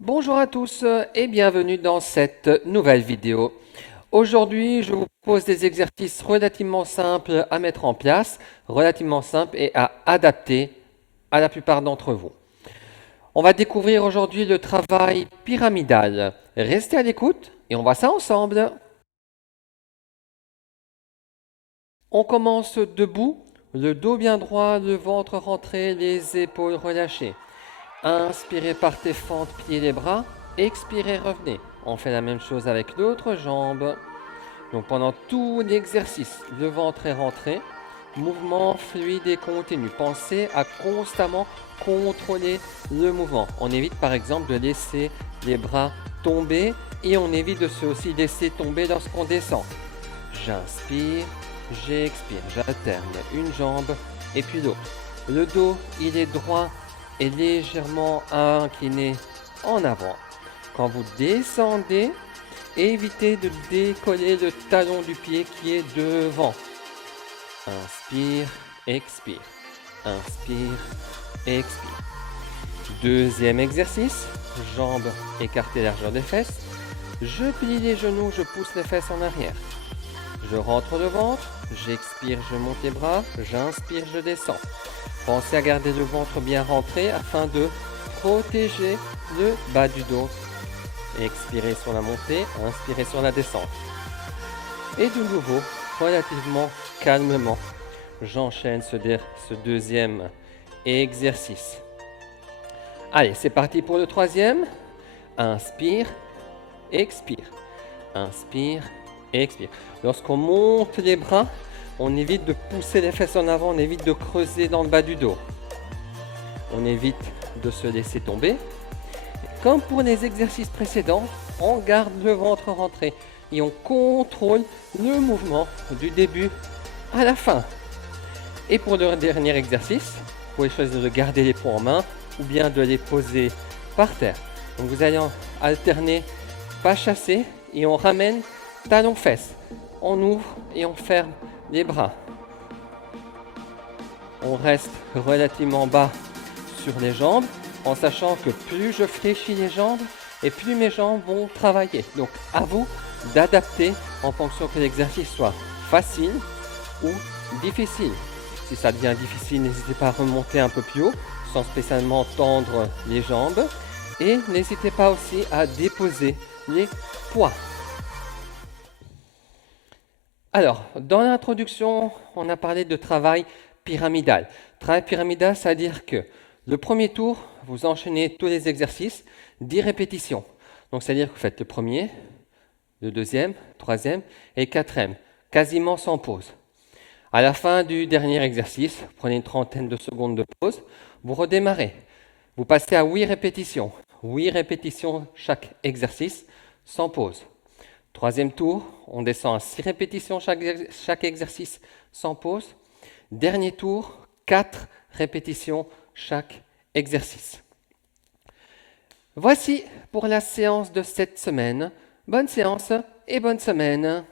Bonjour à tous et bienvenue dans cette nouvelle vidéo. Aujourd'hui, je vous propose des exercices relativement simples à mettre en place, relativement simples et à adapter à la plupart d'entre vous. On va découvrir aujourd'hui le travail pyramidal. Restez à l'écoute et on voit ça ensemble. On commence debout, le dos bien droit, le ventre rentré, les épaules relâchées. Inspirez, partez, fente, pliez les bras. Expirez, revenez. On fait la même chose avec l'autre jambe. Donc pendant tout l'exercice, le ventre est rentré. Mouvement fluide et continu. Pensez à constamment contrôler le mouvement. On évite par exemple de laisser les bras tomber et on évite de se aussi laisser tomber lorsqu'on descend. J'inspire, j'expire, j'alterne une jambe et puis l'autre. Le dos, il est droit et légèrement incliné en avant. Quand vous descendez, évitez de décoller le talon du pied qui est devant. Inspire, expire. Inspire, expire. Deuxième exercice, jambes écartées largeur des fesses. Je plie les genoux, je pousse les fesses en arrière. Je rentre le ventre, j'expire, je monte les bras, j'inspire, je descends. Pensez à garder le ventre bien rentré afin de protéger le bas du dos. Expirez sur la montée, inspirez sur la descente. Et de nouveau, relativement calmement, j'enchaîne ce deuxième exercice. Allez, c'est parti pour le troisième. Inspire, expire. Inspire, expire. Lorsqu'on monte les bras, on évite de pousser les fesses en avant, on évite de creuser dans le bas du dos. On évite de se laisser tomber. Comme pour les exercices précédents, on garde le ventre rentré et on contrôle le mouvement du début à la fin. Et pour le dernier exercice, vous pouvez choisir de garder les poings en main ou bien de les poser par terre. Donc vous allez alterner pas chassé et on ramène talons-fesses. On ouvre et on ferme les bras. On reste relativement bas sur les jambes en sachant que plus je fléchis les jambes et plus mes jambes vont travailler. Donc à vous d'adapter en fonction que l'exercice soit facile ou difficile. Si ça devient difficile, n'hésitez pas à remonter un peu plus haut sans spécialement tendre les jambes. Et n'hésitez pas aussi à déposer les poids. Alors, dans l'introduction, on a parlé de travail pyramidal. Travail pyramidal, c'est-à-dire que le premier tour, vous enchaînez tous les exercices, 10 répétitions. Donc, c'est-à-dire que vous faites le premier, le deuxième, troisième et quatrième, quasiment sans pause. À la fin du dernier exercice, vous prenez une trentaine de secondes de pause, vous redémarrez. Vous passez à 8 répétitions. 8 répétitions chaque exercice, sans pause. Troisième tour, on descend à 6 répétitions chaque exercice, sans pause. Dernier tour, 4 répétitions chaque exercice. Voici pour la séance de cette semaine. Bonne séance et bonne semaine.